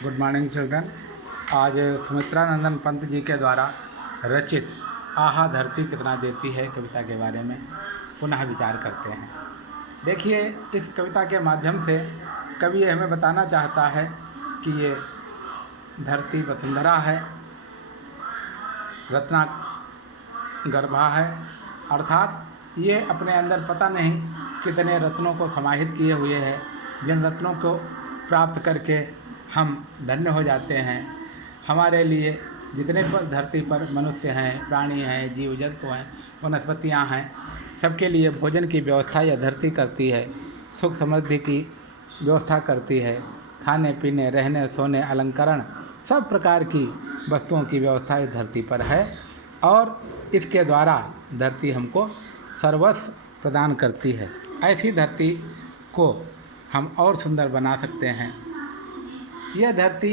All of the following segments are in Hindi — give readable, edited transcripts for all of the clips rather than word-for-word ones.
Good morning children. आज सुमित्रा नंदन पंत जी के द्वारा रचित आहा धरती कितना देती है कविता के बारे में पुनः विचार करते हैं। देखिए, इस कविता के माध्यम से कवि ये हमें बताना चाहता है कि ये धरती वसुंधरा है, रत्ना गर्भा है, अर्थात ये अपने अंदर पता नहीं कितने रत्नों को समाहित किए हुए है, जिन रत्नों को प्राप्त करके हम धन्य हो जाते हैं। हमारे लिए जितने पर धरती पर मनुष्य हैं, प्राणी हैं, जीव जंतु हैं, वनस्पतियाँ हैं, सबके लिए भोजन की व्यवस्था यह धरती करती है, सुख समृद्धि की व्यवस्था करती है, खाने पीने, रहने सोने, अलंकरण सब प्रकार की वस्तुओं की व्यवस्था इस धरती पर है और इसके द्वारा धरती हमको सर्वस्व प्रदान करती है। ऐसी धरती को हम और सुंदर बना सकते हैं। यह धरती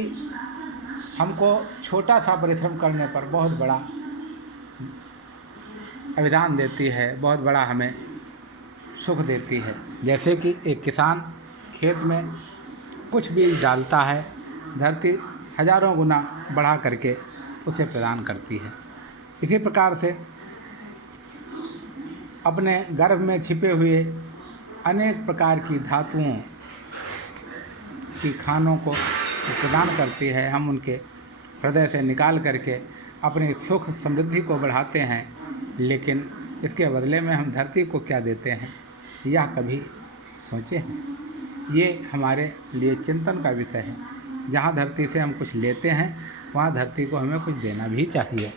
हमको छोटा सा परिश्रम करने पर बहुत बड़ा अभिदान देती है, बहुत बड़ा हमें सुख देती है। जैसे कि एक किसान खेत में कुछ बीज डालता है, धरती हजारों गुना बढ़ा करके उसे प्रदान करती है। इसी प्रकार से अपने गर्भ में छिपे हुए अनेक प्रकार की धातुओं की खानों को प्रदान करती है। हम उनके हृदय से निकाल करके अपनी सुख समृद्धि को बढ़ाते हैं, लेकिन इसके बदले में हम धरती को क्या देते हैं, यह कभी सोचे हैं? ये हमारे लिए चिंतन का विषय है। जहाँ धरती से हम कुछ लेते हैं, वहाँ धरती को हमें कुछ देना भी चाहिए।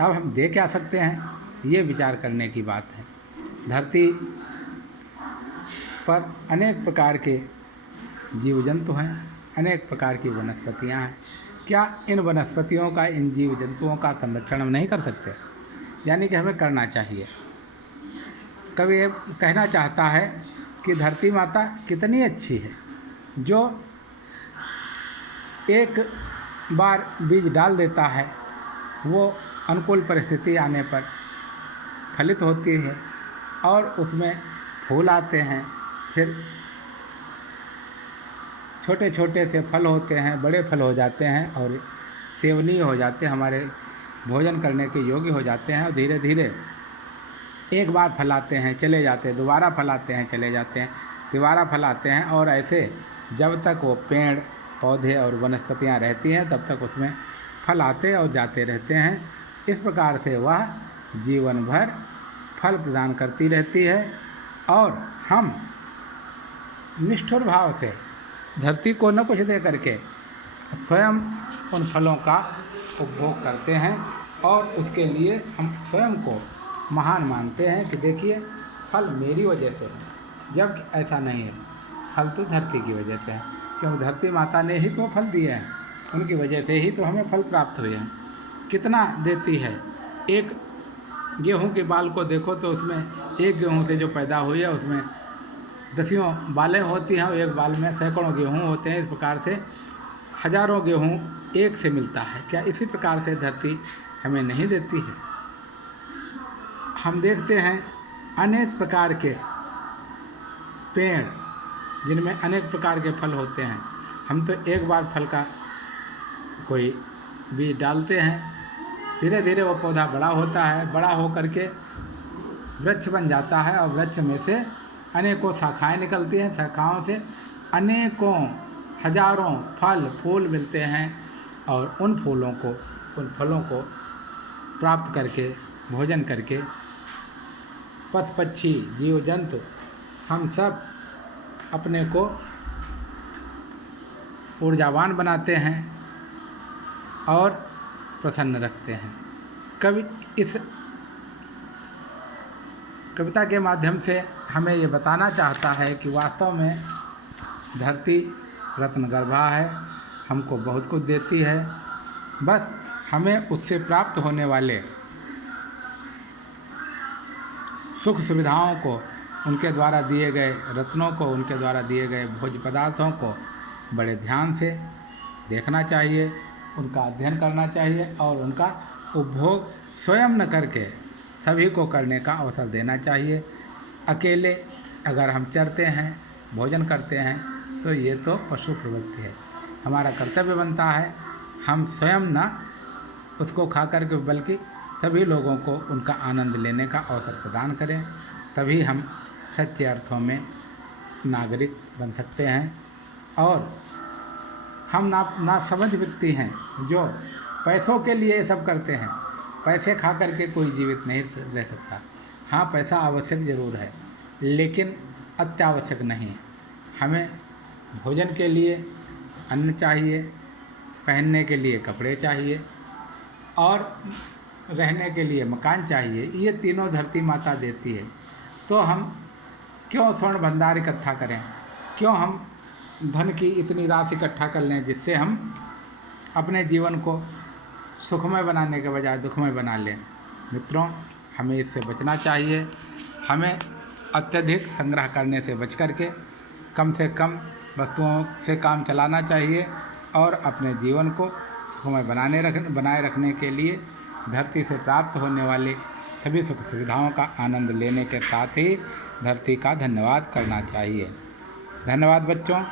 अब हम दे क्या सकते हैं, ये विचार करने की बात है। धरती पर अनेक प्रकार के जीव जंतु हैं, अनेक प्रकार की वनस्पतियाँ हैं। क्या इन वनस्पतियों का, इन जीव जंतुओं का संरक्षण हम नहीं कर सकते? यानी कि हमें करना चाहिए। कवि ये कहना चाहता है कि धरती माता कितनी अच्छी है, जो एक बार बीज डाल देता है, वो अनुकूल परिस्थिति आने पर फलित होती है और उसमें फूल आते हैं, फिर छोटे छोटे से फल होते हैं, बड़े फल हो जाते हैं और सेवनीय हो जाते हैं, हमारे भोजन करने के योग्य हो जाते हैं। और धीरे धीरे एक बार फलाते हैं, चले जाते हैं, दोबारा फलाते हैं, चले जाते हैं, दोबारा फलाते हैं, और ऐसे जब तक वो पेड़ पौधे और वनस्पतियाँ रहती हैं तब तक उसमें फल आते और जाते रहते हैं। इस प्रकार से वह जीवन भर फल प्रदान करती रहती है और हम निष्ठुर भाव से धरती को न कुछ दे करके स्वयं उन फलों का उपभोग करते हैं और उसके लिए हम स्वयं को महान मानते हैं कि देखिए, फल मेरी वजह से है, जबकि ऐसा नहीं है। फल तो धरती की वजह से है, क्योंकि धरती माता ने ही तो फल दिए हैं, उनकी वजह से ही तो हमें फल प्राप्त हुए हैं। कितना देती है? एक गेहूं के बाल को देखो तो उसमें एक गेहूं से जो पैदा हुई है उसमें दसियों बालें होती हैं और एक बाल में सैकड़ों गेहूं होते हैं। इस प्रकार से हजारों गेहूं एक से मिलता है। क्या इसी प्रकार से धरती हमें नहीं देती है? हम देखते हैं अनेक प्रकार के पेड़ जिनमें अनेक प्रकार के फल होते हैं। हम तो एक बार फल का कोई बीज डालते हैं, धीरे धीरे वो पौधा बड़ा होता है, बड़ा हो करके वृक्ष बन जाता है और वृक्ष में से अनेकों शाखाएं निकलती हैं, शाखाओं से अनेकों हजारों फल फूल मिलते हैं और उन फूलों को, उन फलों को प्राप्त करके, भोजन करके पशु पक्षी जीव जंतु हम सब अपने को ऊर्जावान बनाते हैं और प्रसन्न रखते हैं। कवि इस कविता के माध्यम से हमें ये बताना चाहता है कि वास्तव में धरती रत्नगर्भा है, हमको बहुत कुछ देती है। बस हमें उससे प्राप्त होने वाले सुख सुविधाओं को, उनके द्वारा दिए गए रत्नों को, उनके द्वारा दिए गए भोज्य पदार्थों को बड़े ध्यान से देखना चाहिए, उनका अध्ययन करना चाहिए और उनका उपभोग स्वयं न करके सभी को करने का अवसर देना चाहिए। अकेले अगर हम चरते हैं, भोजन करते हैं, तो ये तो पशु प्रवृत्ति है। हमारा कर्तव्य बनता है हम स्वयं ना उसको खा कर के बल्कि सभी लोगों को उनका आनंद लेने का अवसर प्रदान करें, तभी हम सच्चे अर्थों में नागरिक बन सकते हैं। और हम ना समझ व्यक्ति हैं जो पैसों के लिए ये सब करते हैं। पैसे खा करके कोई जीवित नहीं रह सकता। हाँ, पैसा आवश्यक ज़रूर है लेकिन अत्यावश्यक नहीं। हमें भोजन के लिए अन्न चाहिए, पहनने के लिए कपड़े चाहिए और रहने के लिए मकान चाहिए। ये तीनों धरती माता देती है। तो हम क्यों स्वर्ण भंडार इकट्ठा करें, क्यों हम धन की इतनी राशि इकट्ठा कर लें जिससे हम अपने जीवन को सुखमय बनाने के बजाय दुखमय बना लें। मित्रों, हमें इससे बचना चाहिए। हमें अत्यधिक संग्रह करने से बच करके कम से कम वस्तुओं से काम चलाना चाहिए और अपने जीवन को सुखमय बनाए रखने के लिए धरती से प्राप्त होने वाली सभी सुख सुविधाओं का आनंद लेने के साथ ही धरती का धन्यवाद करना चाहिए। धन्यवाद बच्चों।